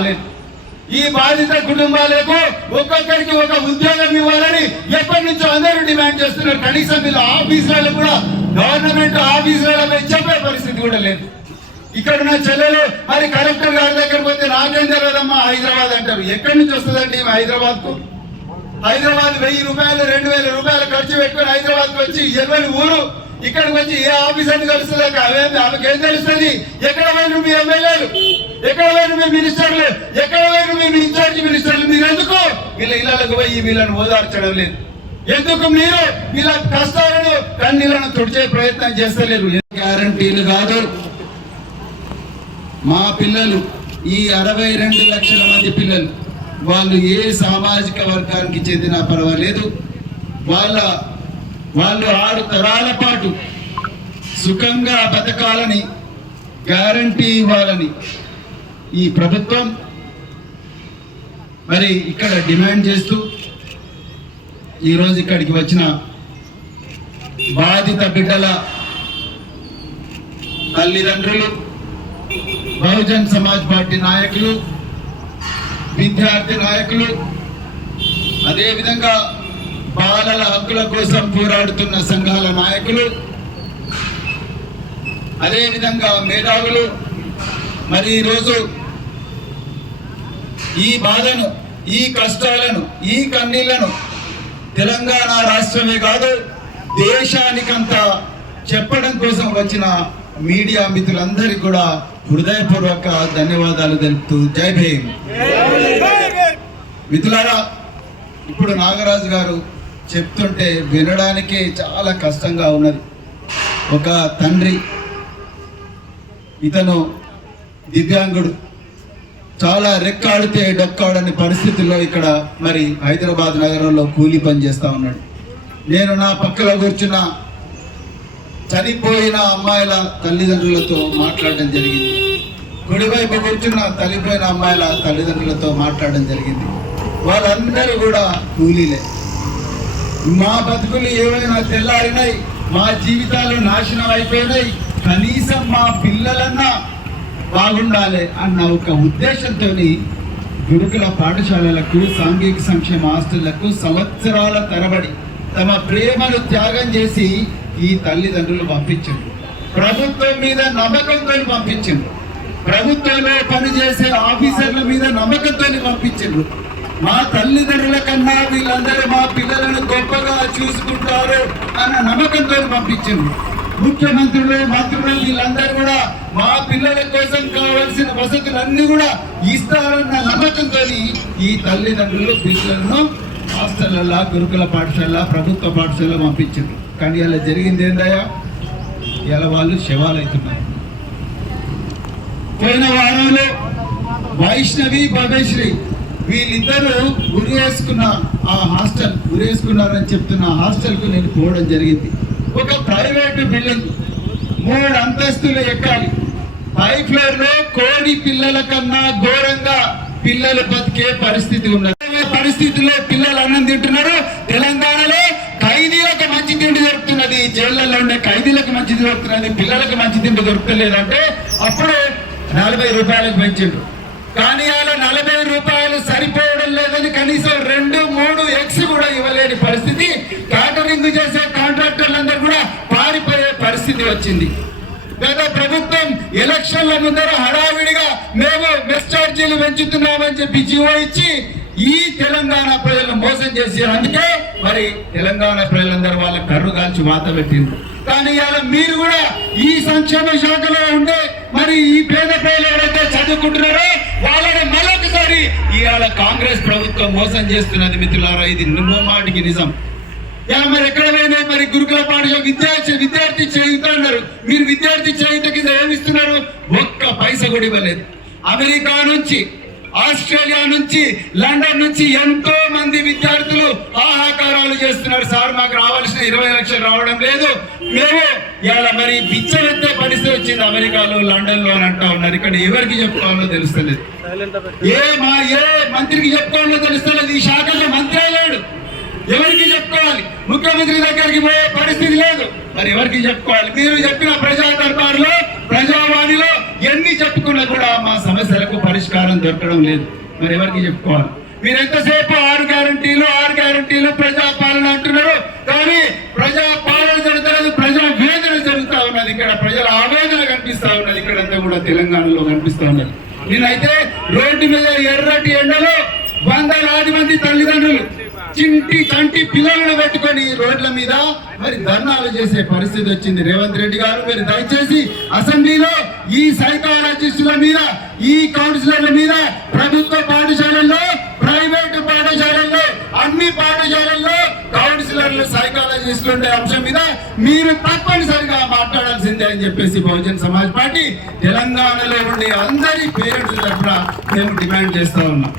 రాలేదు. ఈ బాధిత కుటుంబాలకు ఒక్కొక్కరికి ఒక ఉద్యోగం ఇవ్వాలని ఎప్పటి నుంచో అందరూ డిమాండ్ చేస్తున్నారు. కనీసం వీళ్ళ ఆఫీసులలో కూడా గవర్నమెంట్ ఆఫీసులలో చెప్పే పరిస్థితి కూడా లేదు. ఇక్కడ ఉన్న చెల్లెలు మరి కలెక్టర్ గారి దగ్గర పోతే నాకేం తెలియదమ్మా హైదరాబాద్ అంటారు. ఎక్కడి నుంచి వస్తుందండి హైదరాబాద్ కు? హైదరాబాద్ 1000 రూపాయలు 2000 రూపాయలు ఖర్చు పెట్టుకుని హైదరాబాద్ కు వచ్చి ఎర్రని ఊరు ఇక్కడికి వచ్చి ఏ ఆఫీసర్ని కలుస్తుంది? ఆమెకేం తెలుస్తుంది? ఎక్కడ పోయిన మీ ఎమ్మెల్యేలు, ఎక్కడ పోయిన మీ మినిస్టర్లు, ఎక్కడ పోయిన మీ ఇన్ఛార్జ్ మినిస్టర్లు? మీరు ఎందుకు వీళ్ళ ఇళ్లకు పోయి వీళ్ళని ఓదార్చడం లేదు? ఎందుకు మీరు వీళ్ళ కష్టాలను కన్నీళ్లను తుడిచే ప్రయత్నం చేస్తలేరు? గ్యారంటీలు కాదు. మా పిల్లలు ఈ 62 లక్షల మంది పిల్లలు వాళ్ళు ఏ సామాజిక వర్గానికి చెందినా పర్వాలేదు, వాళ్ళు 6 తరాల పాటు సుఖంగా బతకాలని గ్యారంటీ ఇవ్వాలని ఈ ప్రభుత్వం మరి ఇక్కడ డిమాండ్ చేస్తూ ఈరోజు ఇక్కడికి వచ్చిన బాధిత బిడ్డల తల్లిదండ్రులు, బహుజన్ సమాజ్ పార్టీ నాయకులు, విద్యార్థి నాయకులు, అదేవిధంగా బాలల హక్కుల కోసం పోరాడుతున్న సంఘాల నాయకులు, అదేవిధంగా మేధావులు మరి ఈరోజు ఈ బాధను, ఈ కష్టాలను, ఈ కన్నీళ్లను తెలంగాణ రాష్ట్రమే కాదు దేశానికంతా చెప్పడం కోసం వచ్చిన మీడియా మిత్రులందరికీ కూడా హృదయపూర్వక ధన్యవాదాలు తెలుపుతూ జై భీమ్. మిత్రులారా, ఇప్పుడు నాగరాజు గారు చెప్తుంటే వినడానికే చాలా కష్టంగా ఉన్నది. ఒక తండ్రి, ఇతను దివ్యాంగుడు, చాలా రెక్కాడితే డొక్కాడని పరిస్థితుల్లో ఇక్కడ మరి హైదరాబాద్ నగరంలో కూలీ పని చేస్తూ ఉన్నాడు. నేను నా పక్కలో కూర్చున్న చనిపోయిన అమ్మాయిల తల్లిదండ్రులతో మాట్లాడడం జరిగింది. కుడివైపు కూర్చున్న తల్లిపోయిన అమ్మాయిల తల్లిదండ్రులతో మాట్లాడడం జరిగింది. వాళ్ళందరూ కూడా కూలీలే. మా బతుకులు ఏమైనా తెల్లారినాయి, మా జీవితాలు నాశనం అయిపోయినాయి, కనీసం మా పిల్లలన్నా బాగుండాలి అన్న ఒక ఉద్దేశంతో గురుకుల పాఠశాలలకు, సాంఘిక సంక్షేమ హాస్టళ్లకు సంవత్సరాల తరబడి తమ ప్రేమను త్యాగం చేసి ఈ తల్లిదండ్రులు పంపించారు. ప్రభుత్వం మీద నమ్మకంతో పంపించారు. ప్రభుత్వంలో పనిచేసే ఆఫీసర్ల మీద నమ్మకంతో పంపించారు. మా తల్లిదండ్రుల కన్నా వీళ్ళందరూ మా పిల్లలను గొప్పగా చూసుకుంటారు అన్న నమ్మకంతో పంపించారు. ముఖ్యమంత్రులు, మంత్రులు వీళ్ళందరూ కూడా మా పిల్లల కోసం కావాల్సిన వసతులన్నీ కూడా ఇస్తారన్న నమ్మకంతో ఈ తల్లిదండ్రులు పిల్లలను హాస్టళ్లలో, గురుకుల పాఠశాల, ప్రభుత్వ పాఠశాల పంపించారు. కానీ అలా జరిగింది ఏందయ్యా? ఇలా వాళ్ళు శవాలవుతున్నారు. పోయిన వారంలో వైష్ణవి, భవేశ్రీ వీళ్ళిద్దరూ ఉరేసుకున్న ఆ హాస్టల్, ఉరేసుకున్నారని చెప్తున్న హాస్టల్కు నేను పోవడం జరిగింది. ఒక ప్రైవేటు బిల్డింగ్ 3 అంతస్తులు ఎక్కాలి. పై ఫ్లోర్ లో కోడి పిల్లల కన్నా ఘోరంగా పిల్లలు బతికే పరిస్థితి ఉన్నది. పరిస్థితిలో పిల్లలు అన్నం తింటున్నారు. తెలంగాణలో ఖైదీలకు మంచి తిండి దొరుకుతున్నది, జైళ్లలో ఉండే ఖైదీలకు మంచి దొరుకుతున్నది, పిల్లలకు మంచి తిండి దొరుకుతలేదంటే అప్పుడు 40 రూపాయలకు పెంచిండ్రు. కానీ అలా 40 రూపాయలు సరిపోవడం లేదని కనీసం 2-3 ఎగ్స్ కూడా ఇవ్వలేని పరిస్థితి. క్యాటరింగ్ చేసే కాంట్రాక్టర్లందరూ కూడా పారిపోయే పరిస్థితి వచ్చింది. గత ప్రభుత్వం ఎలక్షన్ల ముందర హడావిడిగా మేము మెస్ ఛార్జీలు పెంచుతున్నామని చెప్పి జీవో ఇచ్చి ఈ తెలంగాణ ప్రజలను మోసం చేసి, అందుకే మరి తెలంగాణ ప్రజలందరూ వాళ్ళ కర్రు కాల్చి వాత పెట్టిండ్రు. కానీ ఇవాళ మీరు కూడా ఈ సంక్షేమ శాఖలో ఉండే మరి ఈ పేద ప్రజలు ఎవరైతే చదువుకుంటున్నారో వాళ్ళని మరొకసారి ఇవాళ కాంగ్రెస్ ప్రభుత్వం మోసం చేస్తున్నది. మిత్రులారా, ఇది మాటికి నిజం. మరి ఎక్కడ పోయినా మరి గురుకుల పాఠశాల విద్యార్థి చేయుత అన్నారు. మీరు విద్యార్థి చేయుత కింద ఏమిస్తున్నారు? ఒక్క పైస కూడా ఇవ్వలేదు. అమెరికా నుంచి, ఆస్ట్రేలియా నుంచి, లండన్ నుంచి ఎంతో మంది విద్యార్థులు ఆహాకారాలు చేస్తున్నారు. సార్ మాకు రావాల్సిన 20 లక్షలు రావడం లేదు, మేము ఇలా మరి బిచ్చమెత్తే పరిస్థితి వచ్చింది అమెరికాలో, లండన్ లో అని అంటా ఉన్నారు. ఇక్కడ ఎవరికి చెప్పుకోవాలో తెలుస్తలేదు. ఏ మంత్రికి చెప్పుకోవాలో తెలుస్తలేదు. ఈ శాఖలో మంత్రే లేడు, ఎవరికి చెప్పుకోవాలి? ముఖ్యమంత్రి దగ్గరికి పోయే పరిస్థితి లేదు, మరి ఎవరికి చెప్పుకోవాలి? మీరు చెప్పిన ప్రజా దర్బార్లో, ప్రజావాణిలో ఎన్ని చెప్పుకున్నా కూడా మా సమస్యలకు పరిష్కారం దొరకడం లేదు. మరి ఎవరికి చెప్పుకోవాలి? మీరు ఎంతసేపు 6 గ్యారంటీలు ప్రజాపాలన అంటున్నారు, కానీ ప్రజాపాలన జరుగుతున్నది, ప్రజా వేదన జరుగుతూ ఉన్నది. ఇక్కడ ప్రజల ఆవేదన కనిపిస్తా ఉన్నది, ఇక్కడంతా కూడా తెలంగాణలో కనిపిస్తా ఉన్నది. నేనైతే రోడ్డు మీద ఎర్రటి ఎండలో వందలాది మంది తల్లిదండ్రులు చంటి పిల్లలను పెట్టుకొని రోడ్ల మీద మరి ధర్నాలు చేసే పరిస్థితి వచ్చింది. రేవంత్ రెడ్డి గారు, మీరు దయచేసి అసెంబ్లీలో ఈ సైకాలజిస్టుల మీద, ఈ కౌన్సిలర్ల మీద, ప్రభుత్వ పాఠశాలల్లో, ప్రైవేటు పాఠశాలల్లో, అన్ని పాఠశాలల్లో కౌన్సిలర్లు, సైకాలజిస్టులు ఉండే అంశం మీద మీరు తప్పనిసరిగా మాట్లాడాల్సిందే అని చెప్పేసి బహుజన్ సమాజ్ పార్టీ తెలంగాణలో ఉండే అందరి పేరెంట్స్ తరఫున మేము డిమాండ్ చేస్తా ఉన్నాం.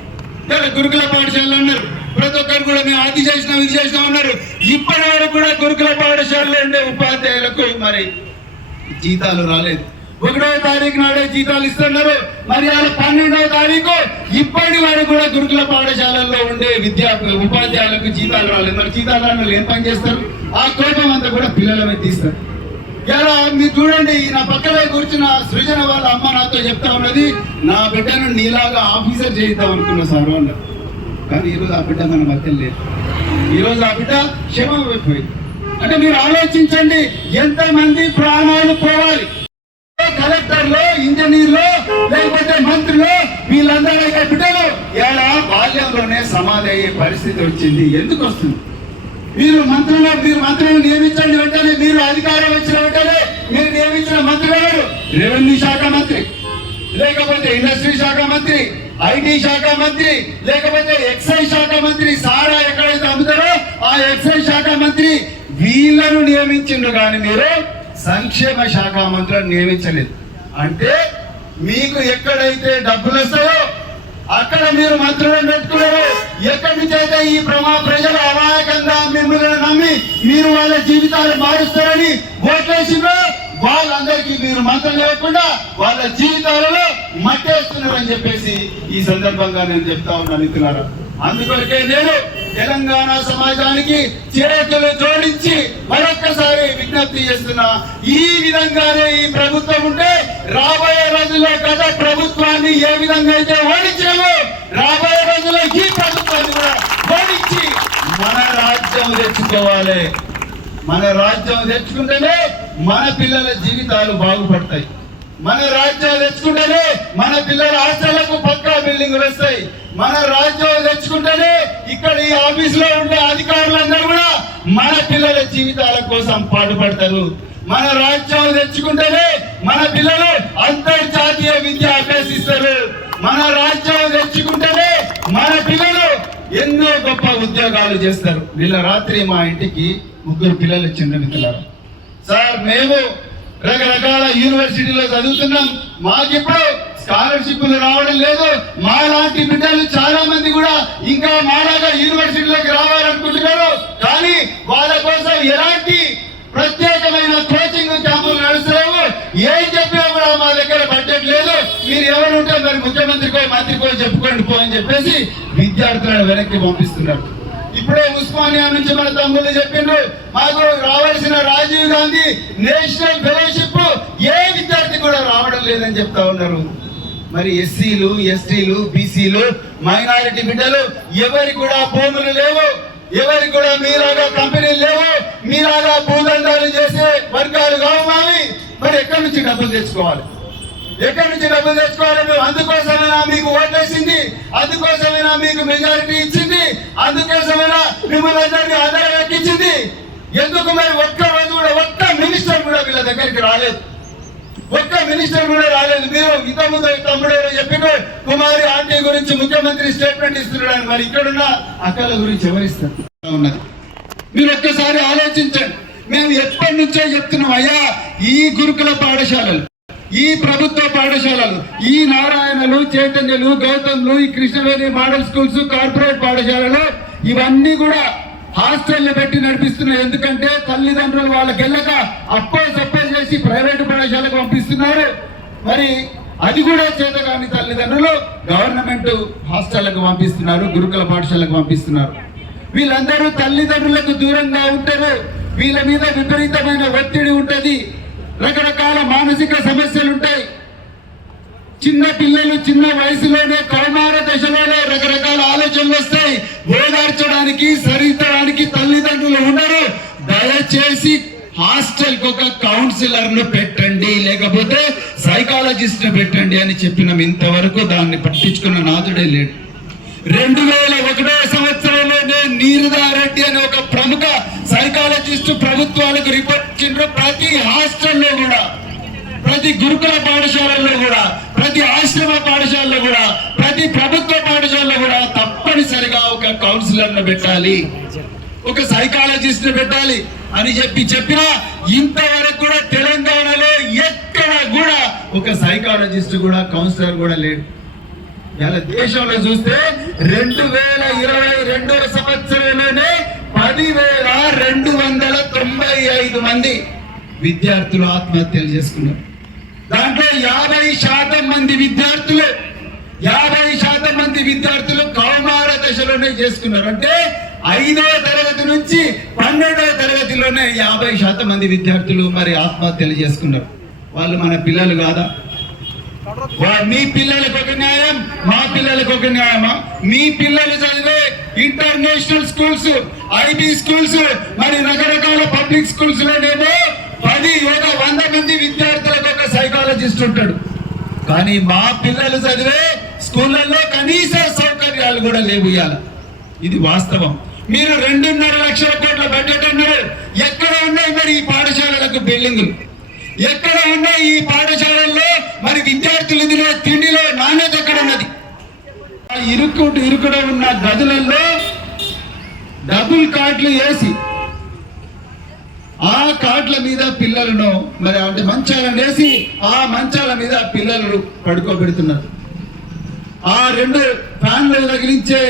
గురుకుల పాఠశాలలు అన్నారు, ప్రతి ఒక్కరు కూడా మేము అది చేసినాం ఇది చేసినాం అన్నారు. ఇప్పటి వరకు కూడా గురుకుల పాఠశాలలో ఉండే ఉపాధ్యాయులకు మరి జీతాలు రాలేదు. 1వ తారీఖు నాడే జీతాలు ఇస్తున్నారు, మరి 12వ తారీఖు ఇప్పటి వరకు కూడా గురుకుల పాఠశాలల్లో ఉండే ఉపాధ్యాయులకు జీతాలు రాలేదు. మరి జీతాలు రాని ఏం పని చేస్తారు? ఆ కోపం అంతా కూడా పిల్లల మీద తీస్తారు. ఇలా మీరు చూడండి, నా పక్కనే కూర్చున్న సృజన వాళ్ళ అమ్మ నాతో చెప్తా ఉన్నది, నా బిడ్డను నీలాగా ఆఫీసర్ చేయిద్దాం అనుకున్నా సార్ అన్నారు. కానీ ఈరోజు ఆ బిడ్డ మన మధ్య లేదు. ఈరోజు ఆ బిడ్డ క్షేమమైపోయింది. అంటే మీరు ఆలోచించండి, ఎంతమంది ప్రాణాలు పోవాలి. కలెక్టర్లు, ఇంజనీర్లు, లేకపోతే మంత్రులు, వీళ్ళందరూ బిడ్డలు ఇలా బాల్యంలోనే సమాధి అయ్యే పరిస్థితి వచ్చింది. ఎందుకు వస్తుంది? మీరు మంత్రులను నియమించండి. వెంటనే మీరు అధికారం వచ్చిన వెంటనే మీరు నియమించిన మంత్రి గారు రెవెన్యూ శాఖ మంత్రి, లేకపోతే ఇండస్ట్రీ శాఖ మంత్రి, ఐటీ శాఖ మంత్రి, లేకపోతే ఎక్సైజ్ శాఖ మంత్రి, సారా ఎక్కడైతే అమ్ముతారో ఆ ఎక్సైజ్ శాఖ మంత్రి, వీళ్ళను నియమించిండ్రు. కానీ మీరు సంక్షేమ శాఖ మంత్రులను నియమించలేదు. అంటే మీకు ఎక్కడైతే డబ్బులు వస్తాయో అక్కడ మీరు మంత్రులను పెట్టుకున్నారు. ఎక్కడి నుంచి అయితే ఈ ప్రజలు అమాయకంగా మిమ్మల్ని నమ్మి మీరు వాళ్ళ జీవితాలు మారుస్తారని ఓట్లేసిందో వాళ్ళందరికీ మీరు మంత్రులు లేకుండా వాళ్ళ జీవితాలలో మట్టేస్తున్నారు అని చెప్పేసి ఈ సందర్భంగా నేను చెప్తా ఉన్నాను మిత్రులారా. అందుకొరకే నేను తెలంగాణ సమాజానికి చేతులు జోడించి మరొక్కసారి విజ్ఞప్తి చేస్తున్నా, ఈ విధంగానే ఈ ప్రభుత్వం ఉంటే రాబోయే రోజుల్లో గత ప్రభుత్వాన్ని ఏ విధంగా అయితే ఓడించామో రాబోయే రోజుల్లో ఈ ప్రభుత్వాన్ని కూడా ఓడించి మన రాజ్యం తెచ్చుకోవాలి. మన రాజ్యం తెచ్చుకుంటేనే మన పిల్లల జీవితాలు బాగుపడతాయి. మన రాజ్యం తెచ్చుకుంటేనే మన పిల్లల హాస్టళ్లకు పక్కా బిల్డింగులు వస్తాయి. మన రాజ్యం తెచ్చుకుంటేనే ఇక్కడ ఈ ఆఫీసులో ఉండే అధికారులందరూ కూడా మన పిల్లల జీవితాల కోసం పాటుపడతారు. మన రాజ్యం తెచ్చుకుంటేనే మన పిల్లలు అంతర్జాతీయ విద్య అభ్యసిస్తారు. మన రాజ్యం తెచ్చుకుంటేనే మన పిల్లలు ఎన్నో గొప్ప ఉద్యోగాలు చేస్తారు. నిన్న రాత్రి మా ఇంటికి 3 పిల్లలు వచ్చిండ్రు మిత్రులారా. సార్, మేము రకరకాల యూనివర్సిటీలో చదువుతున్నాం, మాకిప్పుడు స్కాలర్షిప్లు రావడం లేదు. మా లాంటి బిడ్డలు చాలా మంది కూడా ఇంకా మాలాగా యూనివర్సిటీలోకి రావాలనుకుంటున్నారు. కానీ వాళ్ళ కోసం ఎలాంటి ప్రత్యేకమైన కోచింగ్ క్యాంపులు నడుస్తున్నాము. ఏం చెప్పినా కూడా మా దగ్గర బడ్జెట్ లేదు. మీరు ఎవరు ఉంటే మరి ముఖ్యమంత్రికో మంత్రికో చెప్పుకోండి పో అని చెప్పేసి విద్యార్థులను వెనక్కి పంపిస్తున్నారు. ఇప్పుడే ఉస్మానియా నుంచి మన తమ్ముళ్ళు చెప్పిండ్రు, మాకు రావాల్సిన రాజీవ్ గాంధీ నేషనల్ ఫెలోషిప్ ఏ విద్యార్థి కూడా రావడం లేదని చెప్తా ఉన్నారు. మరి ఎస్సీలు, ఎస్టీలు, బీసీలు, మైనారిటీ బిడ్డలు ఎవరికి కూడా భూములు లేవు, ఎవరికి కూడా మీలాగా కంపెనీలు లేవు, మీలాగా భూదండాలు చేసే వర్గాలు కావు మావి. మరి ఎక్కడి నుంచి డబ్బులు తెచ్చుకోవాలి? ఎక్కడి నుంచి డబ్బులు తెచ్చుకోవాలి? మేము అందుకోసమైనా మీకు ఓటేసింది, అందుకోసమైనా మీకు మెజారిటీ ఇచ్చింది, అందుకోసమైనా మిమ్మల్ని అందరినీ ఆధారం ఎక్కించింది. ఎందుకు మరి ఒక్క రోజు కూడా ఒక్క మినిస్టర్ కూడా వీళ్ళ దగ్గరికి రాలేదు, ఒక్క మినిస్టర్ కూడా రాలేదు. మీరు ఇంతకుముందు తమ్ముడు చెప్పిన కుమారి ఆంటీ గురించి ముఖ్యమంత్రి స్టేట్మెంట్ ఇస్తున్నాడు. మరి ఇక్కడున్న అక్కల గురించి ఎవరిస్తారు ఉన్నది? మీరు ఒక్కసారి ఆలోచించండి. మేము ఎప్పటి నుంచో చెప్తున్నాం, అయ్యా ఈ గురుకుల పాఠశాలలు, ఈ ప్రభుత్వ పాఠశాలలు, ఈ నారాయణలు, చైతన్యలు, గౌతమ్లు, ఈ కృష్ణవేణి మోడల్ స్కూల్స్, కార్పొరేట్ పాఠశాలలు ఇవన్నీ కూడా హాస్టల్లో పెట్టి నడిపిస్తున్నాయి. ఎందుకంటే తల్లిదండ్రులు వాళ్ళకి వెళ్ళక అప్పో చేసి ప్రైవేటు పాఠశాలకు పంపిస్తున్నారు. మరి అది కూడా చేతగాని తల్లిదండ్రులు గవర్నమెంట్ హాస్టళ్లకు పంపిస్తున్నారు, గురుకుల పాఠశాలకు పంపిస్తున్నారు. వీళ్ళందరూ తల్లిదండ్రులకు దూరంగా ఉంటారు. వీళ్ళ మీద విపరీతమైన ఒత్తిడి ఉంటుంది, రకరకాల మానసిక సమస్యలు ఉంటాయి. చిన్న పిల్లలు చిన్న వయసులోనే కౌమార దశలోనే రకరకాల ఆలోచనలు వస్తాయి. ఓదార్చడానికి సరిదిద్దడానికి తల్లిదండ్రులు ఉండరు. దయచేసి హాస్టల్ కు ఒక కౌన్సిలర్ ను పెట్టండి, లేకపోతే సైకాలజిస్ట్ పెట్టండి అని చెప్పినాం. ఇంతవరకు దాన్ని పట్టించుకున్న నాథుడే లేడు. 2001 సంవత్సరంలోనే నీరదా రెడ్డి అనే ఒక ప్రముఖ సైకాలజిస్ట్ ప్రభుత్వాలకు రిపోర్ట్ ఇచ్చిండ్రు. ప్రతి హాస్టల్లో కూడా, ప్రతి గురుకుల పాఠశాలల్లో కూడా, ప్రతి ఆశ్రమ పాఠశాలలో కూడా, ప్రతి ప్రభుత్వ పాఠశాలలో కూడా తప్పనిసరిగా ఒక కౌన్సిలర్ ను పెట్టాలి, ఒక సైకాలజిస్ట్ ను పెట్టాలి అని చెప్పినా ఇంతవరకు కూడా తెలంగాణలో ఎక్కడ కూడా ఒక సైకాలజిస్ట్ కూడా కౌన్సిలర్ కూడా లేడు. ఇలా దేశంలో చూస్తే 2022 సంవత్సరంలోనే 10,295 మంది విద్యార్థులు ఆత్మహత్యలు చేసుకున్నారు. దాంట్లో 50% మంది విద్యార్థులు 50% మంది విద్యార్థులు కౌమార దశలోనే చేసుకున్నారు. అంటే 5వ తరగతి నుంచి 12వ తరగతిలోనే 50% మంది విద్యార్థులు మరి ఆత్మహత్యలు చేసుకున్నారు. వాళ్ళు మన పిల్లలు కాదా? మీ పిల్లలకు ఒక న్యాయం, మా పిల్లలకు ఒక న్యాయమా? మీ పిల్లలు చదివే ఇంటర్నేషనల్ స్కూల్స్, ఐబీ స్కూల్స్, మరి రకరకాల పబ్లిక్ స్కూల్స్ లోనేమో 100 మంది విద్యార్థులకు ఒక సైకాలజిస్ట్ ఉంటాడు. కానీ మా పిల్లలు చదివే స్కూళ్ళల్లో కనీస సౌకర్యాలు కూడా లేవు. ఇవాళ ఇది వాస్తవం. మీరు 2.5 లక్షల కోట్ల బడ్జెట్ అన్నారు. ఎక్కడ ఉన్నాయి మరి ఈ పాఠశాలలకు బిల్డింగులు? ఎక్కడ ఉన్నాయి ఈ పాఠశాలల్లో మరి విద్యార్థులు ఇందులో తిండిలో నాణ్యత ఎక్కడ ఉన్నది? ఇరుకుడ ఉన్న గదులలో డబుల్ కాట్లు వేసి ఆ కాట్ల మీద పిల్లలను మరి అంటే మంచాలను వేసి ఆ మంచాల మీద పిల్లలు పడుకోబెడుతున్నారు. ఆ 2 ఫ్యాన్లు తగిలించే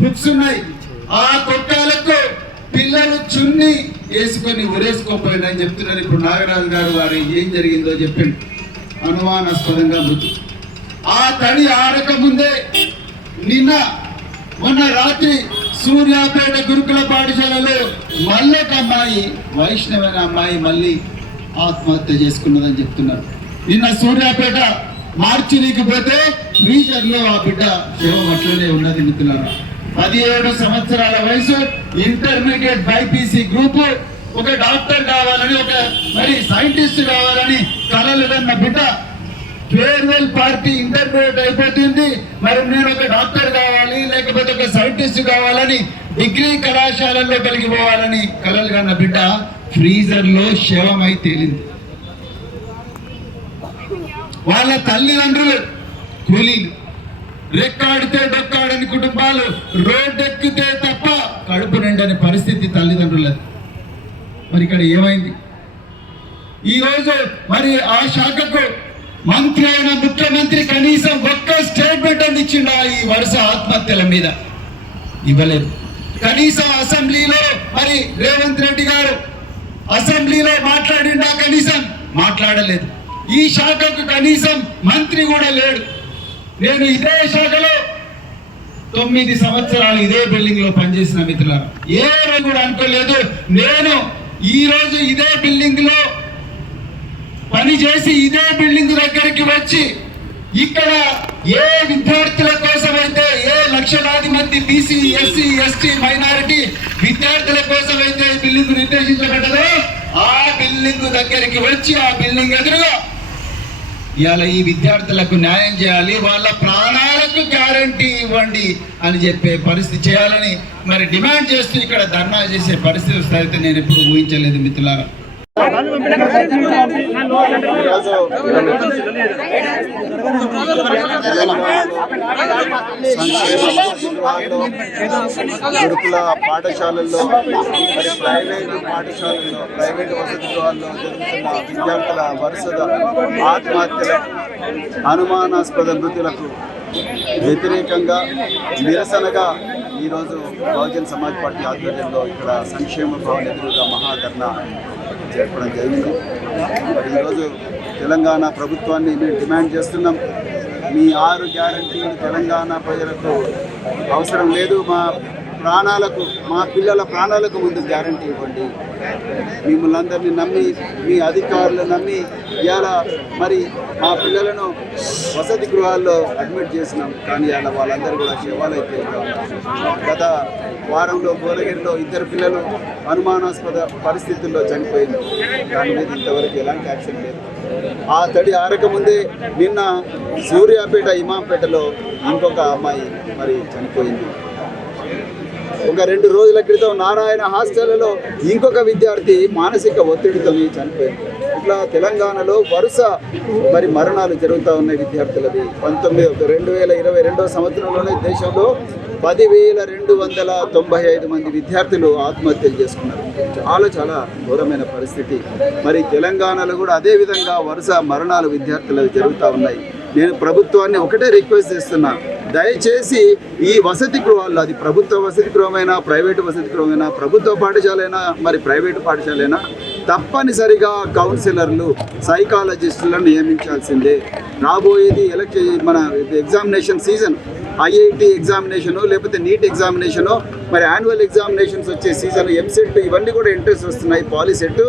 బుక్స్ ఉన్నాయి. ఆ కొట్టాలకు పిల్లలు చున్ని వేసుకొని ఉరేసుకోపోయినని చెప్తున్నారు. ఇప్పుడు నాగరాజు గారు వారు ఏం జరిగిందో చెప్పిండు. అనుమానాస్పదంగా మృతి. ఆ తడి ఆరక ముందే మొన్న రాత్రి సూర్యాపేట గురుకుల పాఠశాలలో మల్లొక అమ్మాయి, వైష్ణవైన అమ్మాయి మళ్ళీ ఆత్మహత్య చేసుకున్నదని చెప్తున్నారు. నిన్న సూర్యాపేట మార్చిరికి పోతే ఫ్రీజర్ లో ఆ బిడ్డ శవం అట్లనే ఉన్నది మిత్రులారా. 17 సంవత్సరాల వయసు, ఇంటర్మీడియట్ బైపీసీ గ్రూప్, ఒక డాక్టర్ కావాలని, ఒక మరి సైంటిస్ట్ కావాలని కలలు కన్న బిడ్డ ఫేర్వెల్ పార్టీ ఇంటర్మీడియట్ అయిపోతుంది, మరి నేను ఒక డాక్టర్ కావాలి లేకపోతే ఒక సైంటిస్ట్ కావాలని డిగ్రీ కళాశాలల్లో కలిగిపోవాలని కలలు కన్న బిడ్డ ఫ్రీజర్ లో శవమై తేలింది. వాళ్ళ తల్లిదండ్రులు కూలీలు, రెక్కాడితే డొక్కాడని కుటుంబాలు, రోడ్డెక్కితే తప్ప కడుపు నిండని పరిస్థితి తల్లిదండ్రులది. మరి ఇక్కడ ఏమైంది? ఈరోజు మరి ఆ శాఖకు మంత్రి అయిన ముఖ్యమంత్రి కనీసం ఒక్క స్టేట్మెంట్ అని ఇచ్చిండా ఈ వరుస ఆత్మహత్యల మీద? ఇవ్వలేదు. కనీసం అసెంబ్లీలో మరి రేవంత్ రెడ్డి గారు అసెంబ్లీలో మాట్లాడిండా? కనీసం మాట్లాడలేదు. ఈ శాఖకు కనీసం మంత్రి కూడా లేడు. నేను ఇదే శాఖలో 9 సంవత్సరాలు ఇదే బిల్డింగ్ లో పనిచేసిన మిత్రులారా, ఏ రోజు కూడా అనుకోలేదు నేను ఈ రోజు ఇదే బిల్డింగ్ లో పనిచేసి ఇదే బిల్డింగ్ దగ్గరికి వచ్చి ఇక్కడ ఏ విద్యార్థుల కోసం అయితే, ఏ లక్షలాది మంది బీసీ, ఎస్సీ, ఎస్టీ, మైనారిటీ విద్యార్థుల కోసం అయితే ఈ బిల్డింగ్ నిర్దేశించబడ్డదో ఆ బిల్డింగ్ దగ్గరికి వచ్చి ఆ బిల్డింగ్ ఎదురుగా ఇవాళ ఈ విద్యార్థులకు న్యాయం చేయాలి, వాళ్ళ ప్రాణాలకు గ్యారంటీ ఇవ్వండి అని చెప్పే పరిస్థితి చేయాలని మరి డిమాండ్ చేస్తూ ఇక్కడ ధర్నా చేసే పరిస్థితి వస్తే నేను ఎప్పుడు ఊహించలేదు మిత్రులారా. గురుకుల పాఠశాలల్లో మరి ప్రైవేటు పాఠశాలల్లో, ప్రైవేటు వసతి గృహాల్లో జరుగుతున్న విద్యార్థుల వరుసగా ఆత్మహత్యలకు, అనుమానాస్పద మృతులకు వ్యతిరేకంగా నిరసనగా ఈరోజు బహుజన్ సమాజ్ పార్టీ ఆధ్వర్యంలో ఇక్కడ సంక్షేమ భవన్ ఎదురుగా మహాధర్నా జరపడం జరిగింది. మరి ఈరోజు తెలంగాణ ప్రభుత్వాన్ని మేము డిమాండ్ చేస్తున్నాం. మీ 6 గ్యారంటీలు తెలంగాణ ప్రజలకు అవసరం లేదు. మా మా పిల్లల ప్రాణాలకు ముందు గ్యారంటీ ఇవ్వండి. మిమ్మల్ని అందరినీ నమ్మి, మీ అధికారులు నమ్మి ఇవాళ మరి మా పిల్లలను వసతి గృహాల్లో అడ్మిట్ చేసినాం. కానీ ఇవాళ వాళ్ళందరూ కూడా శవాలైతే గత వారంలో భువనగిరిలో 2 పిల్లలు అనుమానాస్పద పరిస్థితుల్లో చనిపోయింది. దాని మీద ఇంతవరకు ఎలాంటి యాక్షన్ లేదు. ఆ తడి ఆరకముందే నిన్న సూర్యాపేట ఇమాంపేటలో ఇంకొక అమ్మాయి మరి చనిపోయింది. ఒక 2 రోజుల క్రితం నారాయణ హాస్టల్లో ఇంకొక విద్యార్థి మానసిక ఒత్తిడితో చనిపోయింది. ఇట్లా తెలంగాణలో వరుస మరి మరణాలు జరుగుతూ ఉన్నాయి విద్యార్థులవి. 2022 సంవత్సరంలోనే దేశంలో 10,295 మంది విద్యార్థులు ఆత్మహత్యలు చేసుకున్నారు. చాలా ఘోరమైన పరిస్థితి. మరి తెలంగాణలో కూడా అదే విధంగా వరుస మరణాలు విద్యార్థులకు జరుగుతూ ఉన్నాయి. నేను ప్రభుత్వాన్ని ఒకటే రిక్వెస్ట్ చేస్తున్నా, దయచేసి ఈ వసతి గృహాల్లో, అది ప్రభుత్వ వసతి గృహమైనా ప్రైవేటు వసతి గృహమైనా, ప్రభుత్వ పాఠశాలైనా మరి ప్రైవేటు పాఠశాలైనా, తప్పనిసరిగా కౌన్సిలర్లు సైకాలజిస్టులను నియమించాల్సిందే. రాబోయేది మన ఎగ్జామినేషన్ సీజన్, ఐఐటి ఎగ్జామినేషను లేకపోతే నీట్ ఎగ్జామినేషను, మరి యాన్యువల్ ఎగ్జామినేషన్స్ వచ్చే సీజన్, ఎంసెట్, ఇవన్నీ కూడా ఇంట్రెస్ట్ వస్తున్నాయి. పాలిసెట్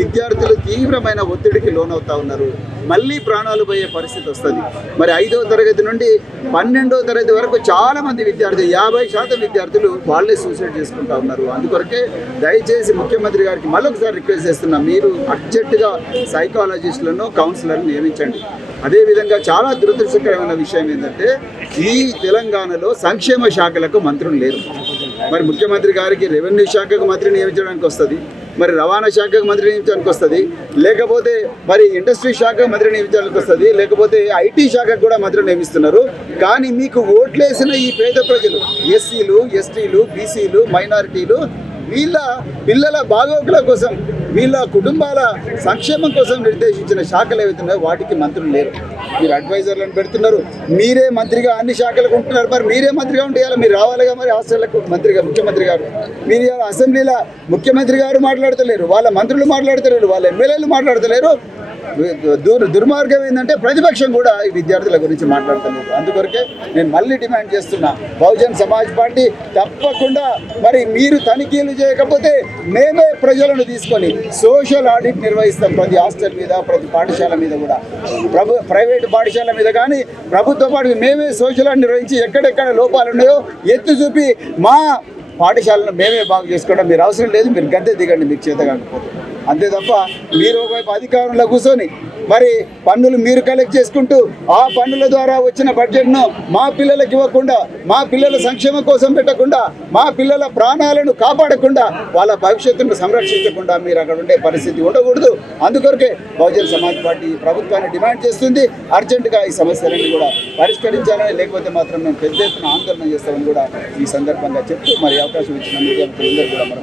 విద్యార్థులు తీవ్రమైన ఒత్తిడికి లోనవుతా ఉన్నారు. మళ్ళీ ప్రాణాలు పోయే పరిస్థితి వస్తుంది. మరి 5వ తరగతి నుండి 12వ తరగతి వరకు చాలామంది విద్యార్థులు, 50% విద్యార్థులు వాళ్ళే సూసైడ్ చేసుకుంటా ఉన్నారు. అందుకొరకే దయచేసి ముఖ్యమంత్రి గారికి మళ్ళొకసారి రిక్వెస్ట్ చేస్తున్నా, మీరు అర్జెంటుగా సైకాలజిస్టులను, కౌన్సిలర్లను నియమించండి. అదేవిధంగా చాలా దురదృష్టకరమైన విషయం ఏంటంటే, ఈ తెలంగాణలో సంక్షేమ శాఖలకు మంత్రులు లేరు. మరి ముఖ్యమంత్రి గారికి రెవెన్యూ శాఖకు మంత్రి నియమించడానికి వస్తుంది, మరి రవాణా శాఖకు మంత్రి నియమించడానికి వస్తుంది, లేకపోతే మరి ఇండస్ట్రీ శాఖకు మంత్రి నియమించడానికి వస్తుంది, లేకపోతే ఐటీ శాఖకు కూడా మంత్రి నియమిస్తున్నారు. కానీ మీకు ఓట్లేసిన ఈ పేద ప్రజలు, ఎస్సీలు, ఎస్టీలు, బీసీలు, మైనారిటీలు, వీళ్ళ పిల్లల బాగోగుల కోసం, వీళ్ళ కుటుంబాల సంక్షేమం కోసం నిర్దేశించిన శాఖలు ఏవైతున్నాయో వాటికి మంత్రులు లేరు. మీరు అడ్వైజర్లను పెడుతున్నారు, మీరే మంత్రిగా అన్ని శాఖలకు ఉంటున్నారు. మరి మీరే మంత్రిగా ఉంటే మీరు రావాలిగా మరి హాస్టళ్లకు మంత్రిగా ముఖ్యమంత్రి గారు. మీరు ఇవాళ అసెంబ్లీలో ముఖ్యమంత్రి గారు మాట్లాడతలేరు, వాళ్ళ మంత్రులు మాట్లాడతలేరు, వాళ్ళ ఎమ్మెల్యేలు మాట్లాడతలేరు. దుర్మార్గం ఏంటంటే ప్రతిపక్షం కూడా ఈ విద్యార్థుల గురించి మాట్లాడతలేదు. అందుకొరకే నేను మళ్ళీ డిమాండ్ చేస్తున్నా, బహుజన్ సమాజ్ పార్టీ తప్పకుండా మరి మీరు తనిఖీలు చేయకపోతే మేమే ప్రజలను తీసుకొని సోషల్ ఆడిట్ నిర్వహిస్తాం. ప్రతి హాస్టల్ మీద, ప్రతి పాఠశాల మీద కూడా, ప్రైవేటు పాఠశాల మీద కానీ ప్రభుత్వ పాఠశాల మేమే సోషల్ ఆడిట్ నిర్వహించి ఎక్కడెక్కడ లోపాలు ఉన్నాయో ఎత్తి చూపి మా పాఠశాలను మేమే బాగు చేసుకోవడం. మీరు అవసరం లేదు, మీరు గద్దె దిగండి మీకు చేత కాకపోతే. అంతే తప్ప మీరు ఒకవైపు అధికారంలో కూర్చొని మరి పన్నులు మీరు కలెక్ట్ చేసుకుంటూ ఆ పన్నుల ద్వారా వచ్చిన బడ్జెట్ను మా పిల్లలకు ఇవ్వకుండా, మా పిల్లల సంక్షేమం కోసం పెట్టకుండా, మా పిల్లల ప్రాణాలను కాపాడకుండా, వాళ్ళ భవిష్యత్తును సంరక్షించకుండా మీరు అక్కడ ఉండే పరిస్థితి ఉండకూడదు. అందుకొరకే బహుజన్ సమాజ్ పార్టీ ప్రభుత్వాన్ని డిమాండ్ చేస్తుంది, అర్జెంటుగా ఈ సమస్యలన్నీ కూడా పరిష్కరించాలని, లేకపోతే మాత్రం మేము పెద్ద ఎత్తున ఆందోళన చేస్తామని కూడా ఈ సందర్భంగా చెప్తూ మరి అవకాశం ఇచ్చిన మీడియా మిత్రులందరూ కూడా మనం